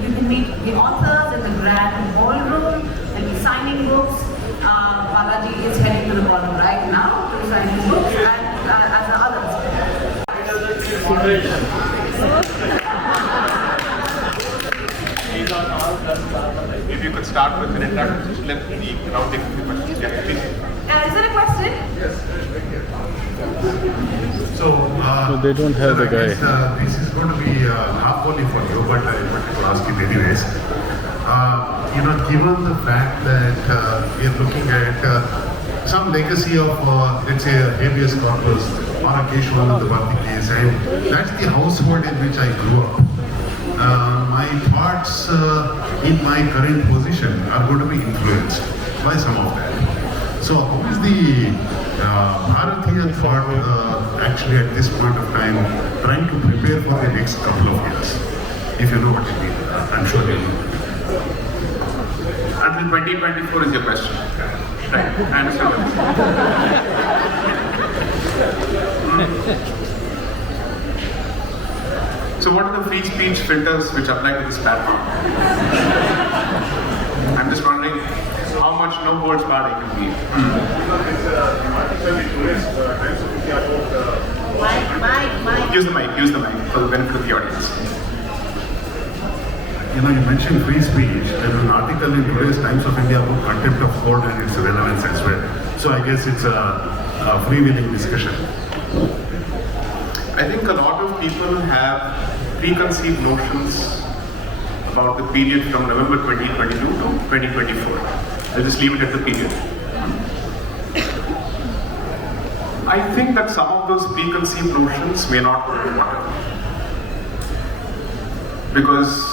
you can meet the authors in the grand ballroom. They'll be signing books. Balaji is heading to the ballroom right now to sign his books, and as the others. If you could start with an introduction, let the crowd take a few questions. Yeah, please. Is there a question? Yes. So they don't have the guy. This is going to be half only for you, but I wanted to ask it anyways. Given the fact that we are looking at some legacy of, let's say, habeas corpus or a case one of the Bharti case, and that's the household in which I grew up. My thoughts in my current position are going to be influenced by some of that. So how is the Bharatiya thought actually at this point of time trying to prepare for the next couple of years? If you know what I mean, I'm sure you know. Until 2024 is your question. Right, I understand. So what are the free speech filters which apply to this platform? I'm just wondering how much no holds barred it can be. Use the mic for the benefit of the audience. You mentioned free speech. There is an article in today's Times of India about contempt of court and its relevance as well. So I guess it's a freewheeling discussion. I think a lot of people have preconceived notions about the period from November 2022 to 2024. I'll just leave it at the period. I think that some of those preconceived notions may not hold water. Because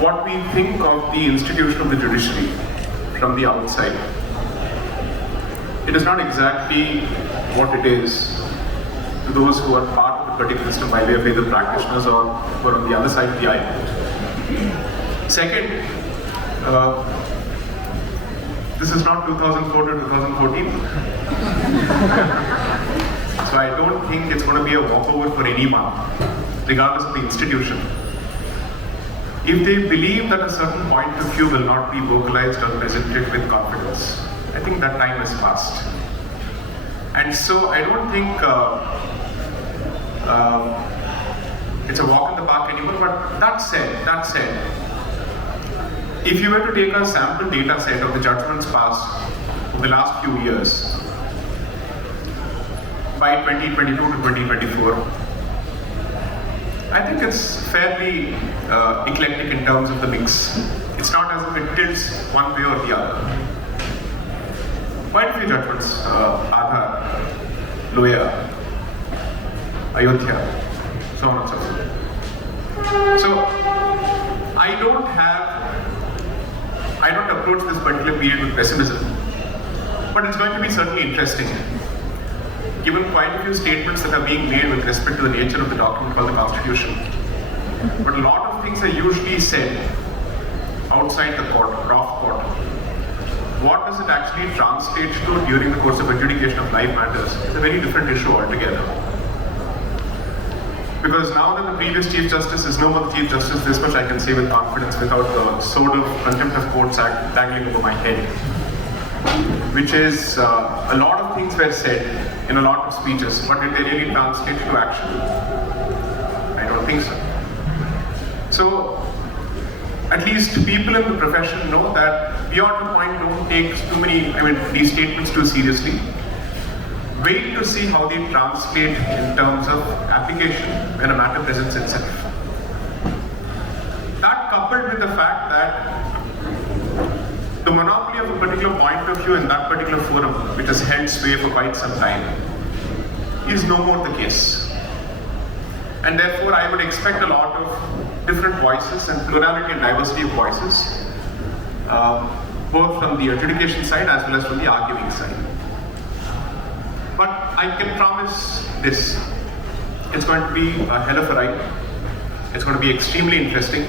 what we think of the institution of the judiciary from the outside, it is not exactly what it is to those who are part of the particular system by way of either practitioners or who are on the other side of the aisle. Second, this is not 2004 to 2014. So I don't think it's going to be a walkover for anyone, regardless of the institution. If they believe that a certain point of view will not be vocalized or presented with confidence, I think that time has passed. And so I don't think it's a walk in the park anymore, but that said, if you were to take a sample data set of the judgments passed over the last few years, by 2022 to 2024, I think it's fairly eclectic in terms of the mix. It's not as if it tilts one way or the other. Quite a few judgments, Aadhar, Loya, Ayodhya, so on and so forth. So, I don't approach this particular period with pessimism, but it's going to be certainly interesting. Given quite a few statements that are being made with respect to the nature of the document called the Constitution. But a lot of things are usually said outside the court, off court. What does it actually translate to during the course of adjudication of life matters is a very different issue altogether. Because now that the previous Chief Justice is no more the Chief Justice, this much I can say with confidence without the sort of Contempt of Courts Act dangling over my head. Which is, a lot of things were said in a lot of speeches, but did they really translate to action? I don't think so. So, at least people in the profession know that beyond the point, don't take these statements too seriously. Wait to see how they translate in terms of application when a matter presents itself. That coupled with the fact that the monopoly of a particular point of view in that particular forum, which has held sway for quite some time, is no more the case. And therefore, I would expect a lot of different voices and plurality and diversity of voices, both from the adjudication side as well as from the arguing side. But I can promise this, it's going to be a hell of a ride. It's going to be extremely interesting.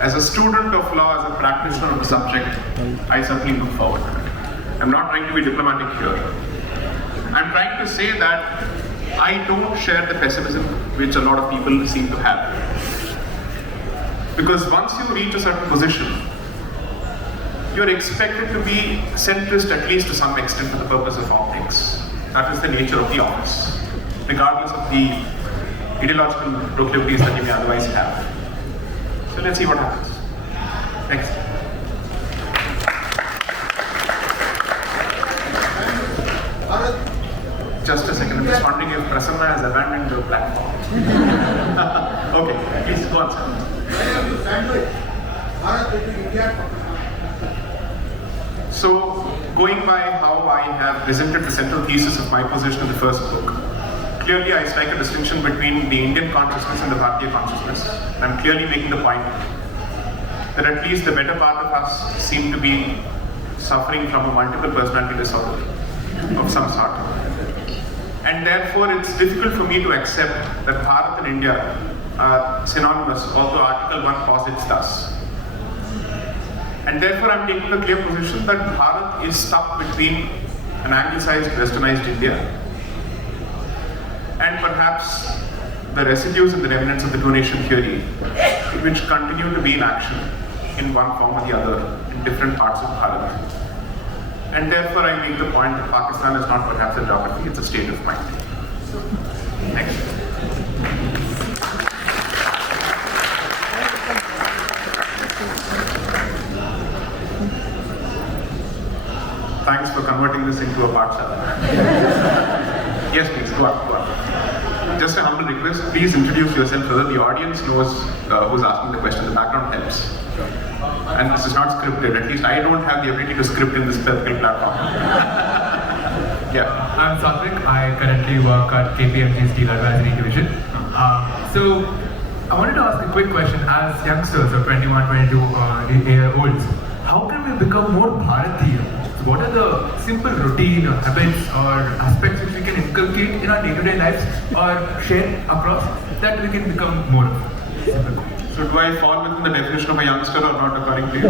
As a student of law, as a practitioner of the subject, I certainly look forward to it. I'm not trying to be diplomatic here. I'm trying to say that I don't share the pessimism which a lot of people seem to have. Because once you reach a certain position, you're expected to be centrist at least to some extent for the purpose of optics. That is the nature of the office, regardless of the ideological proclivities that you may otherwise have. So let's see what happens. Next. Just a second, I'm just wondering if Prasanna has abandoned the platform. Okay, please go on, sir. So, going by how I have presented the central thesis of my position in the first book, clearly I strike a distinction between the Indian consciousness and the Bharatiya consciousness. I'm clearly making the point that at least the better part of us seem to be suffering from a multiple personality disorder of some sort. And therefore it's difficult for me to accept that Bharat and India are synonymous, although Article 1 posits thus. And therefore I'm taking the clear position that Bharat is stuck between an anglicized, westernized India and perhaps the residues and the remnants of the two-nation theory, which continue to be in action in one form or the other in different parts of Bharat. And therefore I make the point that Pakistan is not perhaps a geography, it's a state of mind. Next. Thanks for converting this into a pathshala. Yes, please, go on. Just a humble request, please introduce yourself so that the audience knows who's asking the question. The background helps. And this is not scripted, at least I don't have the ability to script in this particular platform. Yeah. I'm Satvik. I currently work at KPMG's Deal Advisory Division. So, I wanted to ask a quick question. As youngsters of 21, 22-year-olds, how can we become more Bharatiya? So what are the simple routine or habits or aspects which we can inculcate in our day-to-day lives or share across that we can become more of? So do I fall within the definition of a youngster or not according to you?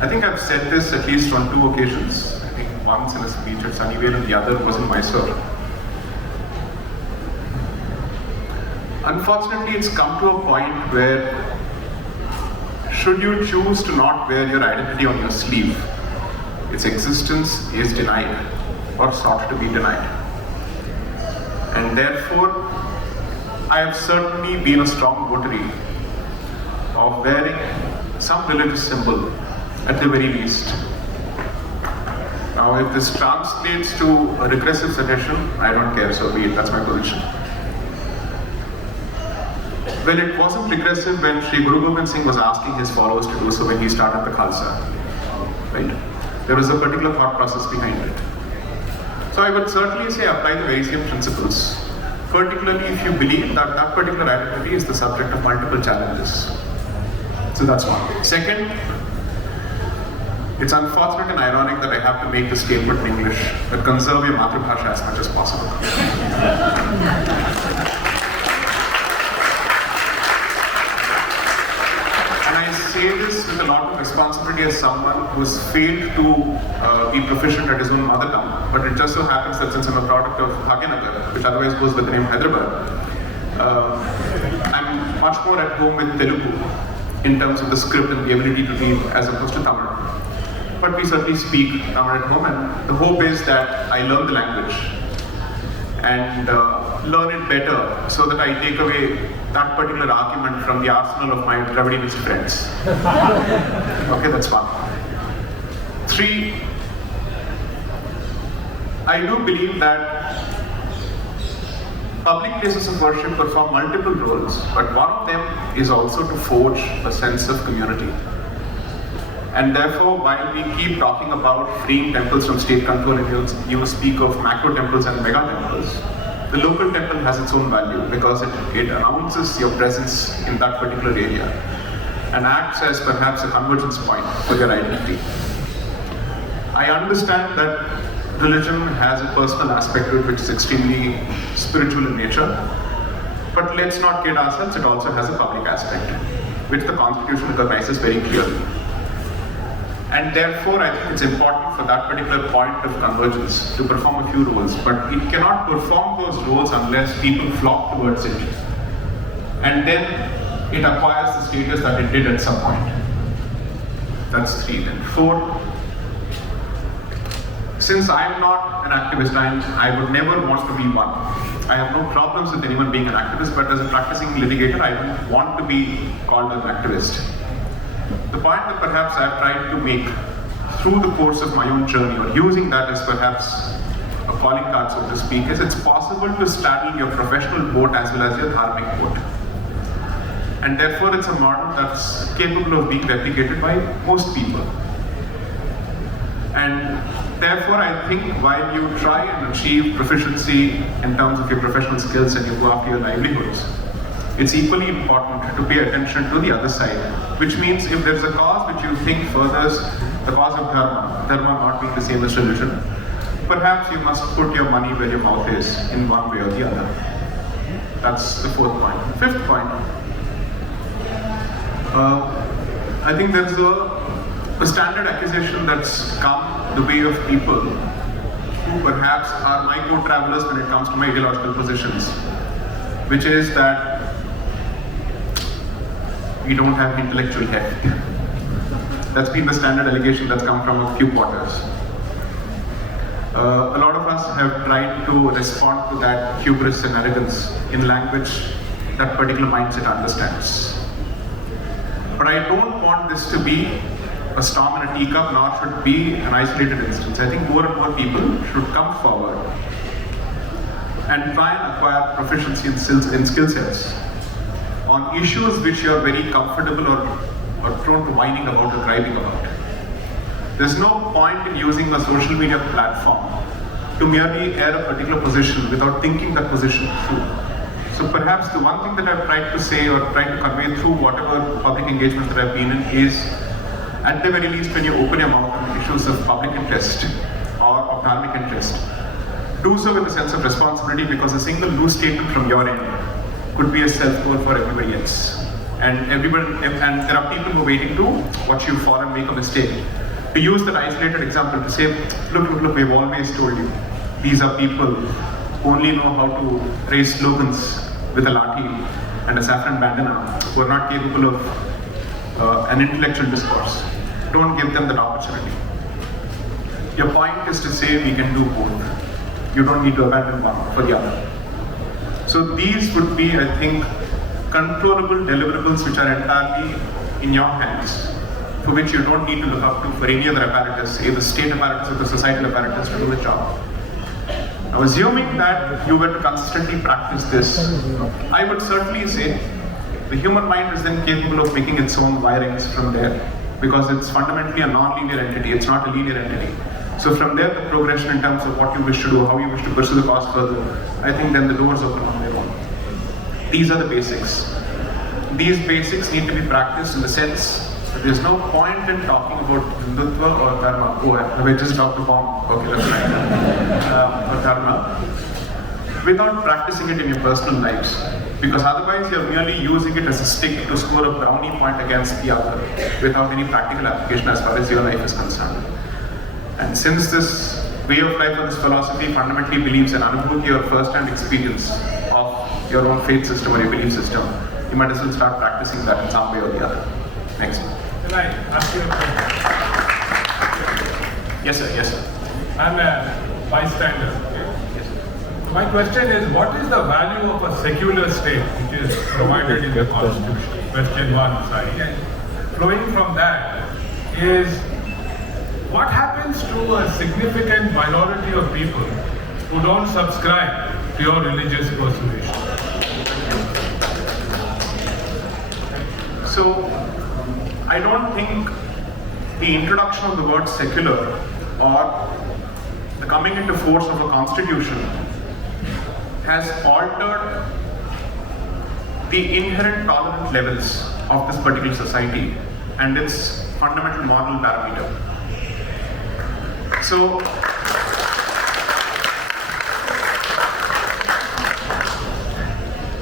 I think I've said this at least on 2 occasions. I think once in a speech at Sunnyvale and the other was in Mysore. Unfortunately, it's come to a point where should you choose to not wear your identity on your sleeve, its existence is denied or sought to be denied. And therefore, I have certainly been a strong votary of wearing some religious symbol at the very least. Now, if this translates to a regressive suggestion, I don't care, so be it, that's my position. Well, it wasn't regressive when Sri Guru Gobind Singh was asking his followers to do so when he started the Khalsa, right? There was a particular thought process behind it. So I would certainly say apply the very same principles, particularly if you believe that that particular identity is the subject of multiple challenges. So that's one. Second, it's unfortunate and ironic that I have to make this statement in English, but conserve your Matrabhasha as much as possible. And I say this with a lot of responsibility as someone who's failed to be proficient at his own mother tongue, but it just so happens that since I'm a product of Bhagyanagar, which otherwise goes by the name Hyderabad, I'm much more at home with Telugu in terms of the script and the ability to read as opposed to Tamil. But we certainly speak Tamil at home, and the hope is that I learn the language and learn it better so that I take away that particular argument from the arsenal of my Dravidianist friends. Okay, that's one. 3, I do believe that public places of worship perform multiple roles, but one of them is also to forge a sense of community. And therefore, while we keep talking about freeing temples from state control and you speak of macro temples and mega temples, the local temple has its own value because it announces your presence in that particular area and acts as perhaps a convergence point for your identity. I understand that religion has a personal aspect to it which is extremely spiritual in nature, but let's not kid ourselves, it also has a public aspect, which the Constitution recognizes very clearly. And therefore, I think it's important for that particular point of convergence to perform a few roles, but it cannot perform those roles unless people flock towards it. And then it acquires the status that it did at some point. That's 3. Then 4, since I'm not an activist, I would never want to be one. I have no problems with anyone being an activist, but as a practicing litigator, I don't want to be called an activist. The point that perhaps I've tried to make through the course of my own journey, or using that as perhaps a calling card, so to speak, is it's possible to straddle your professional boat as well as your dharmic boat. And therefore, it's a model that's capable of being replicated by most people. And therefore, I think while you try and achieve proficiency in terms of your professional skills and you go after your livelihoods, it's equally important to pay attention to the other side, which means if there's a cause which you think furthers the cause of dharma not being the same as religion, perhaps you must put your money where your mouth is in one way or the other. That's the 4th point. 5th point, I think there's a standard accusation that's come the way of people who perhaps are my co-travelers when it comes to my ideological positions, which is that we don't have intellectual heft. That's been the standard allegation that's come from a few quarters. A lot of us have tried to respond to that hubris and arrogance in language that particular mindset understands. But I don't want this to be a storm in a teacup, nor should be an isolated instance. I think more and more people should come forward and try and acquire proficiency in skill sets on issues which you are very comfortable or prone to whining about or griping about. There's no point in using a social media platform to merely air a particular position without thinking that position through. So perhaps the one thing that I've tried to say or tried to convey through whatever public engagement that I've been in is, at the very least, when you open your mouth on issues of public interest or of dharmic interest, do so with a sense of responsibility, because a single loose statement from your end could be a self-goal for everybody else. And there are people who are waiting to watch you fall and make a mistake. To use that isolated example to say, look, we've always told you, these are people who only know how to raise slogans with a lathi and a saffron bandana, who are not capable of an intellectual discourse. Don't give them that opportunity. Your point is to say we can do both. You don't need to abandon one for the other. So these would be, I think, controllable deliverables which are entirely in your hands, for which you don't need to look up to for any other apparatus, either state apparatus or the societal apparatus, to do the job. Now, assuming that you were to consistently practice this, I would certainly say the human mind is then capable of making its own wirings from there, because it's fundamentally a non-linear entity, it's not a linear entity. So from there, the progression in terms of what you wish to do, how you wish to pursue the cause further, I think then the doors open on their own. These are the basics. These basics need to be practiced in the sense that there's no point in talking about Hindutva or Dharma. Oh, I just dropped the bomb. Okay, that's right. Or Dharma, without practicing it in your personal lives. Because otherwise you're merely using it as a stick to score a brownie point against the other without any practical application as far as your life is concerned. And since this way of life or this philosophy fundamentally believes in anubhuti or first-hand experience of your own faith system or your belief system, you might as well start practicing that in some way or the other. Next. Can I ask you a question? Yes, sir. Yes, sir. I'm a bystander. My question is, what is the value of a secular state, which is provided in the Constitution? Question 1, sorry. And flowing from that is, what happens to a significant minority of people who don't subscribe to your religious persuasion? So, I don't think the introduction of the word secular or the coming into force of a constitution has altered the inherent tolerant levels of this particular society and its fundamental moral parameter. So,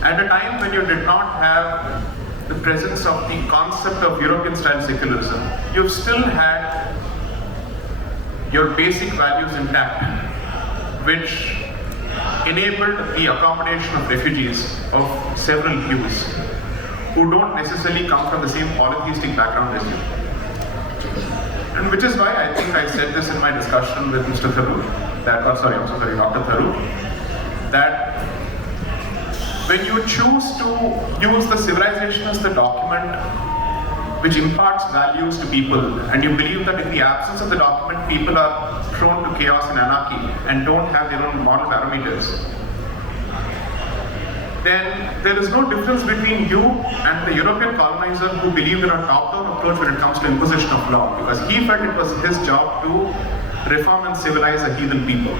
at a time when you did not have the presence of the concept of European-style secularism, you've still had your basic values intact, which enabled the accommodation of refugees of several hues who don't necessarily come from the same polytheistic background as you. And which is why I think I said this in my discussion with Mr. Tharoor, Dr. Tharoor, that when you choose to use the civilization as the document which imparts values to people, and you believe that in the absence of the document, people are prone to chaos and anarchy and don't have their own moral parameters, then there is no difference between you and the European colonizer who believed in a top-down approach when it comes to imposition of law, because he felt it was his job to reform and civilize a heathen people.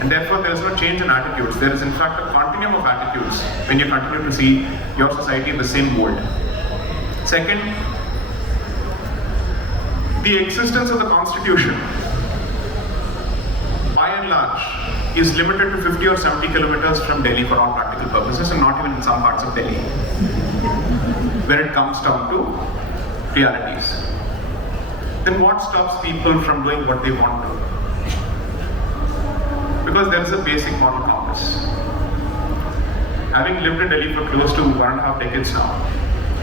And therefore there is no change in attitudes. There is in fact a continuum of attitudes when you continue to see your society in the same mold. Second, the existence of the constitution, by and large, is limited to 50 or 70 kilometers from Delhi for all practical purposes, and not even in some parts of Delhi, when it comes down to realities. Then what stops people from doing what they want to? Because there is a basic moral compass. Having lived in Delhi for close to 1.5 decades now,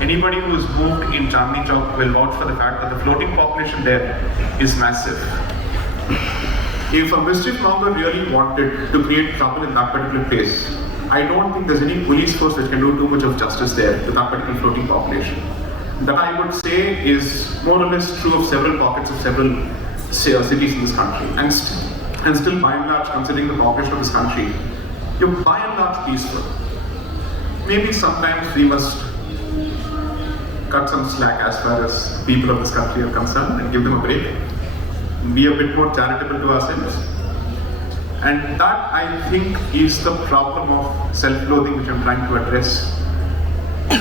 anybody who has moved in Chandni Chowk will vouch for the fact that the floating population there is massive. If a mischief monger really wanted to create trouble in that particular place, I don't think there's any police force which can do too much of justice there to that particular floating population. That I would say is more or less true of several pockets of several cities in this country. And still by and large, considering the population of this country, you're by and large peaceful. Maybe sometimes we must cut some slack as far as people of this country are concerned and give them a break. Be a bit more charitable to ourselves. And that, I think, is the problem of self-loathing which I'm trying to address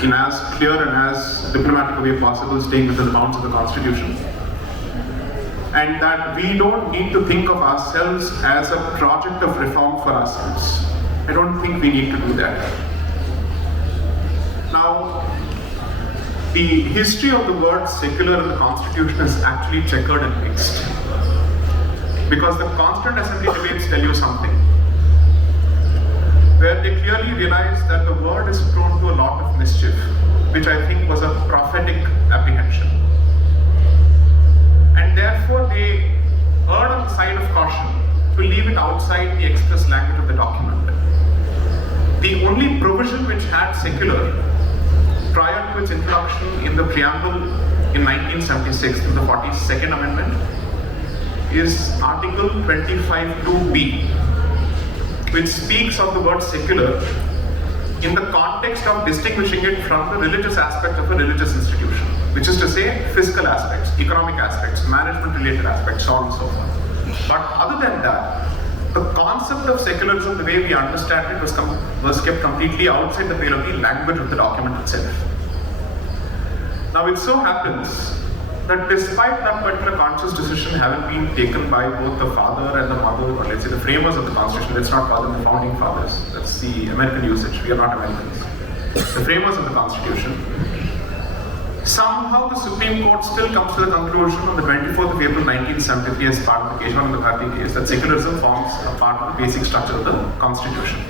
in as clear and as diplomatic a way possible, staying within the bounds of the Constitution. And that we don't need to think of ourselves as a project of reform for ourselves. I don't think we need to do that. Now, the history of the word secular in the Constitution is actually checkered and mixed. Because the Constituent Assembly debates tell you something, where they clearly realize that the word is prone to a lot of mischief, which I think was a prophetic apprehension. And therefore they erred on the side of caution to leave it outside the express language of the document. The only provision which had secular prior to its introduction in the preamble in 1976 through the 42nd Amendment is Article 25(2)(b), which speaks of the word secular in the context of distinguishing it from the religious aspect of a religious institution, which is to say fiscal aspects, economic aspects, management-related aspects, so on and so forth. But other than that, the concept of secularism, the way we understand it, was kept completely outside the pale of the language of the document itself. Now it so happens that despite that particular conscious decision having been taken by both the father and the mother, or let's say the framers of the Constitution, let's not call them the founding fathers, that's the American usage, we are not Americans, the framers of the Constitution, somehow the Supreme Court still comes to the conclusion on the 24th of April 1973 as part of the Keshwan and the Bharti case that secularism forms a part of the basic structure of the Constitution.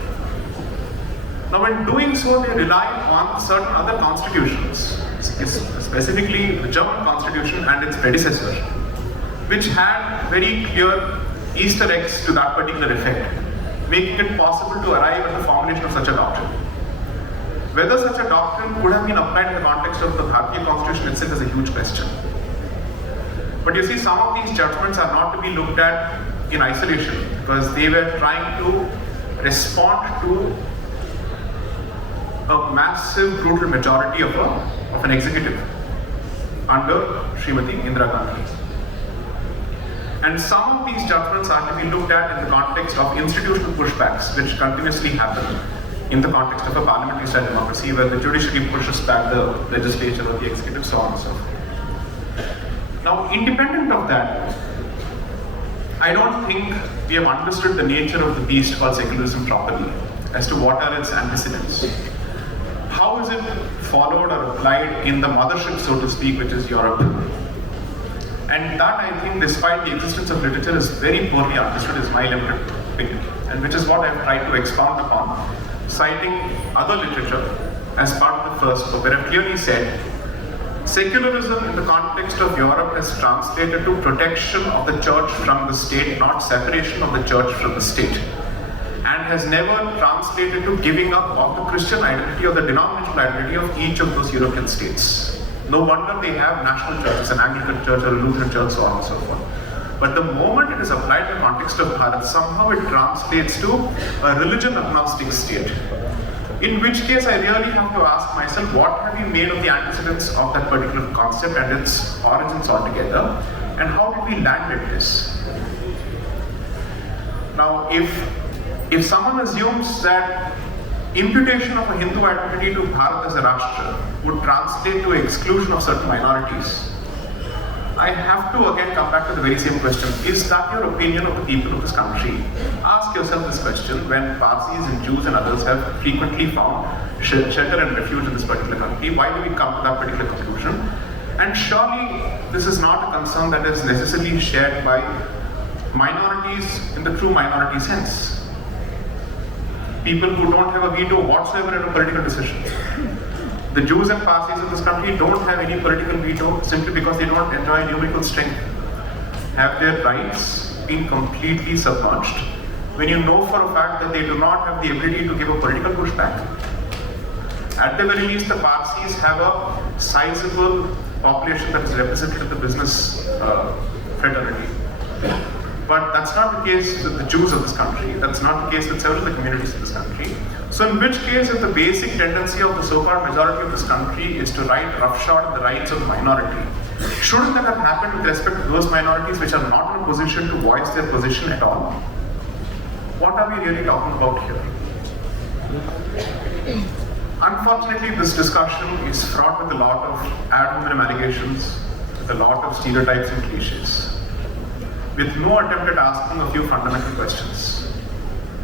Now in doing so, they rely on certain other constitutions, specifically the German Constitution and its predecessor, which had very clear Easter eggs to that particular effect, making it possible to arrive at the formulation of such a doctrine. Whether such a doctrine could have been applied in the context of the Bharatiya Constitution itself is a huge question. But you see, some of these judgments are not to be looked at in isolation, because they were trying to respond to a massive brutal majority of an executive under Srimati Indira Gandhi. And some of these judgments are to be looked at in the context of institutional pushbacks, which continuously happen in the context of a parliamentary style democracy, where the judiciary pushes back the legislature or the executive, so on and so forth. Now, independent of that, I don't think we have understood the nature of the beast called secularism properly, as to what are its antecedents. How is it followed or applied in the mothership, so to speak, which is Europe? And that, I think, despite the existence of literature, is very poorly understood, is my limited opinion. And which is what I've tried to expound upon, citing other literature as part of the first book, where I've clearly said, secularism in the context of Europe has translated to protection of the church from the state, not separation of the church from the state. And has never translated to giving up of the Christian identity or the denominational identity of each of those European states. No wonder they have national churches, an Anglican church or a Lutheran church, so on and so forth. But the moment it is applied in the context of Bharat, somehow it translates to a religion agnostic state. In which case I really have to ask myself, what have you made of the antecedents of that particular concept and its origins altogether? And how did we land at this? Now, if someone assumes that imputation of a Hindu identity to Bharat as a Rashtra would translate to exclusion of certain minorities, I have to again come back to the very same question. Is that your opinion of the people of this country? Ask yourself this question when Parsis and Jews and others have frequently found shelter and refuge in this particular country. Why do we come to that particular conclusion? And surely this is not a concern that is necessarily shared by minorities in the true minority sense. People who don't have a veto whatsoever in a political decision. The Jews and Parsis of this country don't have any political veto simply because they don't enjoy numerical strength. Have their rights been completely submerged when you know for a fact that they do not have the ability to give a political pushback? At the very least, the Parsis have a sizable population that is represented in the business fraternity. But that's not the case with the Jews of this country. That's not the case with several of the communities in this country. So in which case, if the basic tendency of the so-called majority of this country is to write roughshod on the rights of the minority, shouldn't that have happened with respect to those minorities which are not in a position to voice their position at all? What are we really talking about here? Unfortunately, this discussion is fraught with a lot of ad hominem allegations, with a lot of stereotypes and cliches, with no attempt at asking a few fundamental questions,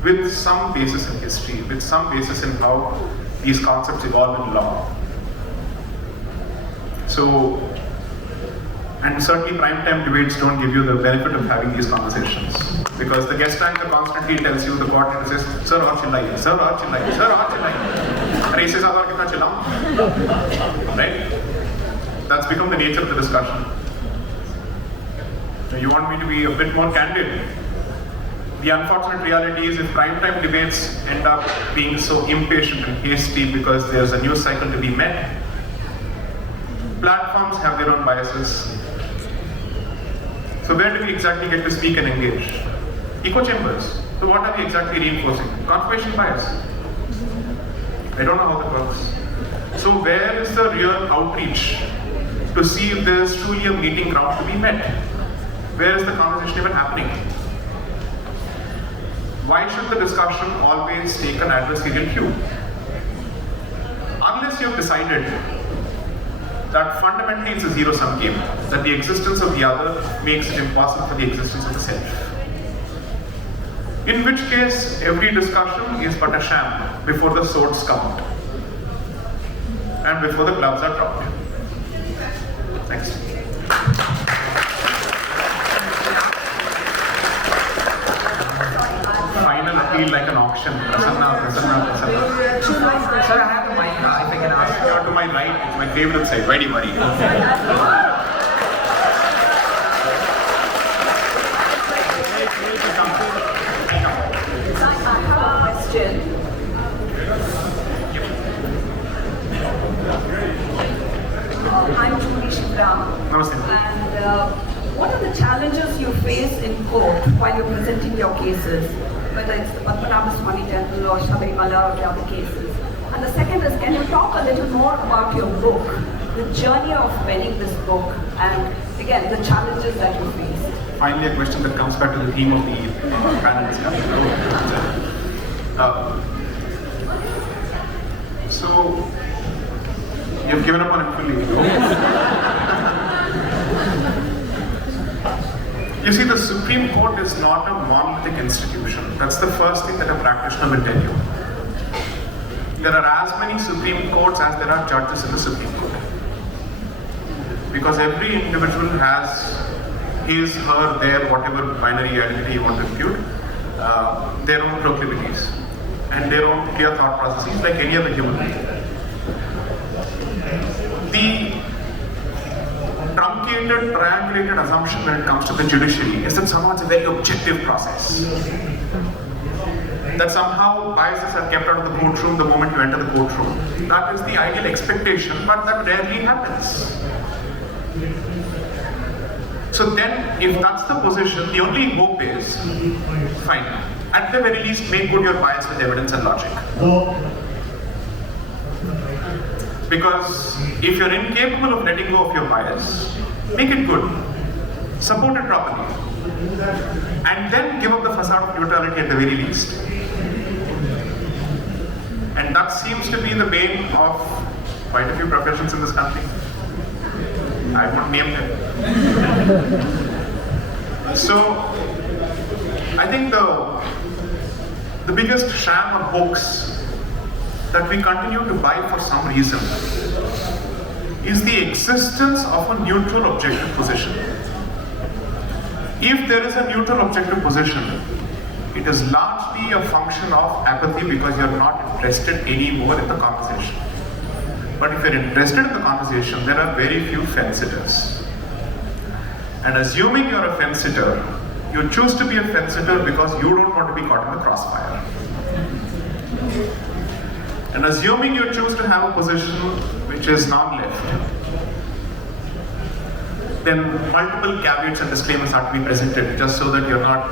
with some basis in history, with some basis in how these concepts evolve in law. So, and certainly primetime debates don't give you the benefit of having these conversations, because the guest anchor constantly tells you, the coordinator says, sir, aur chillaiye, sir, aur chillaiye, sir, aur chillaiye. Are isse zyada aur kitna chillaun? Right? That's become the nature of the discussion. You want me to be a bit more candid? The unfortunate reality is if primetime debates end up being so impatient and hasty because there's a news cycle to be met, platforms have their own biases. So where do we exactly get to speak and engage? Echo chambers. So what are we exactly reinforcing? Confirmation bias. I don't know how that works. So where is the real outreach to see if there's truly a meeting ground to be met? Where is the conversation even happening? Why should the discussion always take an adversarial cue? Unless you've decided that fundamentally it's a zero-sum game, that the existence of the other makes it impossible for the existence of the self. In which case, every discussion is but a sham before the swords come out and before the gloves are dropped. Next. Final appeal like an auction. Prasanna, Prasanna, Prasanna. Sir, I have the mic now, if I can ask. You're to my right, it's my favorite side. Why do you worry? I have a question. I'm Julie Shibram. Namaste. And what are the challenges you face in court while you're presenting your cases? Whether it's the Padmanabha Swami Temple or Shabarimala or the other cases. And the second is, can you talk a little more about your book, the journey of penning this book, and again, the challenges that you faced? Finally, a question that comes back to the theme of the panel discussion. So, you've given up on it fully. You see, the Supreme Court is not a monolithic institution. That's the first thing that a practitioner will tell you. There are as many Supreme Courts as there are judges in the Supreme Court. Because every individual has his, her, their, whatever binary identity you want to impute, their own proclivities and their own clear thought processes like any other human being. The truncated, triangulated assumption when it comes to the judiciary is that somehow it's a very objective process. That somehow biases are kept out of the courtroom the moment you enter the courtroom. That is the ideal expectation, but that rarely happens. So then, if that's the position, the only hope is, fine, at the very least, make good your bias with evidence and logic. Because if you're incapable of letting go of your bias, make it good. Support it properly. And then give up the facade of neutrality at the very least. And that seems to be the bane of quite a few professions in this country. I won't name them. So, I think the biggest sham or hoax that we continue to buy for some reason is the existence of a neutral objective position. If there is a neutral objective position, it is largely a function of apathy because you are not interested anymore in the conversation. But if you are interested in the conversation, there are very few fence-sitters. And assuming you are a fence-sitter, you choose to be a fence-sitter because you don't want to be caught in the crossfire. And assuming you choose to have a position which is non-left, then multiple caveats and disclaimers have to be presented just so that you're not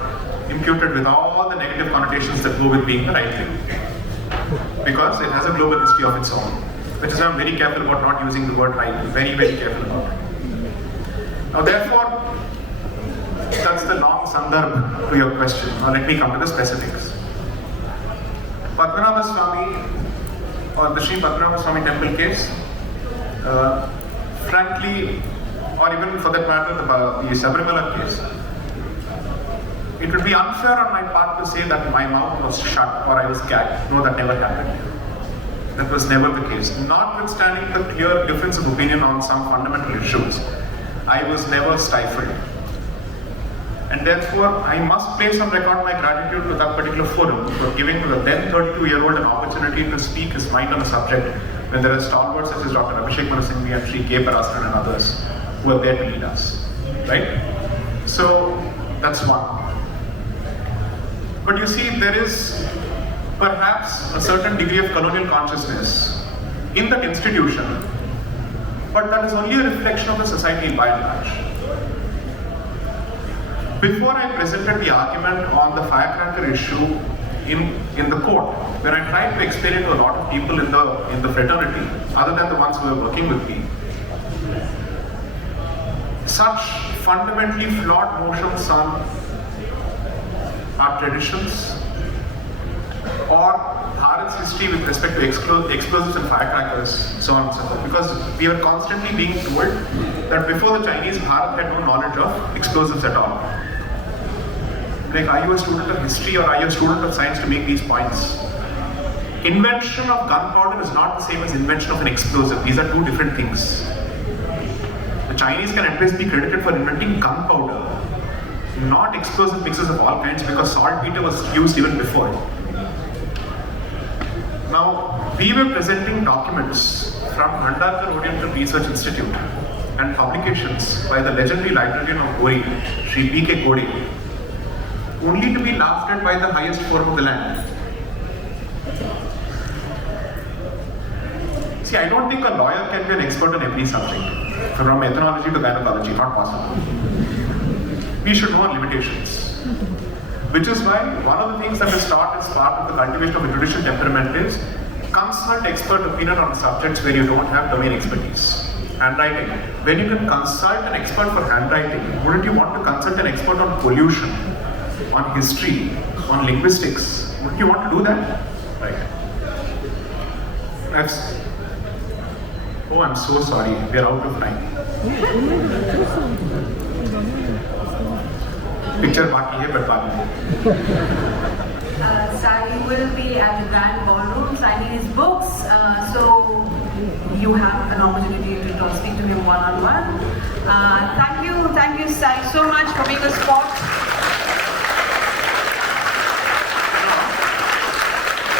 imputed with all the negative connotations that go with being the right wing. Because it has a global history of its own, which is why I'm very careful about not using the word right, very, very careful about it. Now therefore, that's the long sandarbh to your question. Now let me come to the specifics. Padmanabha Swami, or the Sri Padmanabha Swami temple case, frankly, or even for that matter, the Sabarimala case, it would be unfair on my part to say that my mouth was shut or I was gagged. No, that never happened. That was never the case. Notwithstanding the clear difference of opinion on some fundamental issues, I was never stifled. And therefore, I must place on record my gratitude to that particular forum for giving the then 32-year-old an opportunity to speak his mind on a subject when there are stalwarts such as Dr. Abhishek Manu Singhvi and Sri K. Parasran and others who are there to lead us. Right? So, that's one. But you see, there is perhaps a certain degree of colonial consciousness in that institution, but that is only a reflection of the society by and large. Before I presented the argument on the firecracker issue in the court, when I tried to explain it to a lot of people in the fraternity, other than the ones who were working with me, such fundamentally flawed notions on our traditions or Bharat's history with respect to explosives and firecrackers, so on and so forth. Because we were constantly being told that before the Chinese, Bharat had no knowledge of explosives at all. Like, are you a student of history or are you a student of science to make these points? Invention of gunpowder is not the same as invention of an explosive. These are two different things. The Chinese can at least be credited for inventing gunpowder, not explosive mixes of all kinds, because saltpeter was used even before. Now, we were presenting documents from Bhandarkar Oriental Research Institute and publications by the legendary librarian of Gori, Sri P.K. Gori, only to be laughed at by the highest forum of the land. See, I don't think a lawyer can be an expert on every subject, from ethnology to gynecology, not possible. We should know our limitations. Which is why one of the things that is taught as part of the cultivation of a judicial temperament is consult expert opinion on subjects where you don't have domain expertise. Handwriting. When you can consult an expert for handwriting, wouldn't you want to consult an expert on pollution, on history, on linguistics? Wouldn't you want to do that? Right. Oh, I'm so sorry. We are out of time. Picture baki hai, but baki. Sai will be at the Grand Ballroom signing his books, so you have an opportunity to speak to him one-on-one. Thank you. Thank you, Sai, so much for being a sport.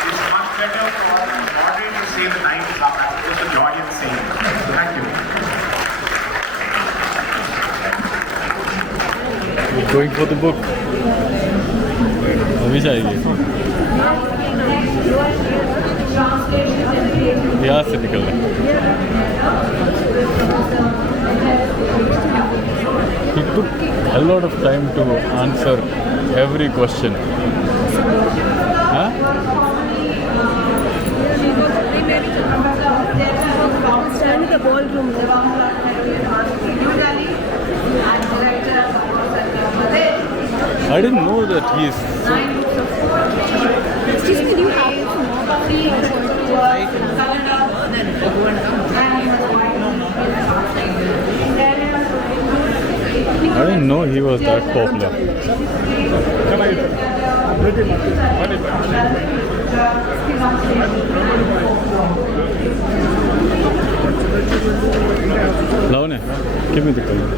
It's much better for the moderator to say the time is up as opposed to the audience saying it. Thank you. Going for the book. अभी जाएगी यहाँ से निकल रहा है. He took a lot of time to answer every question. Huh? Stand in the ballroom. I didn't know that he's so. Excuse me, do you have I didn't know he was that popular. Lavanya, give me the color.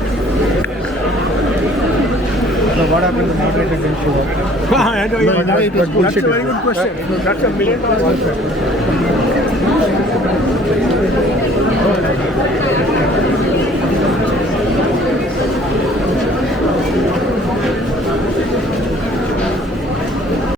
So what happened to moderator didn't show up? That's a very good question. That's $1 million question.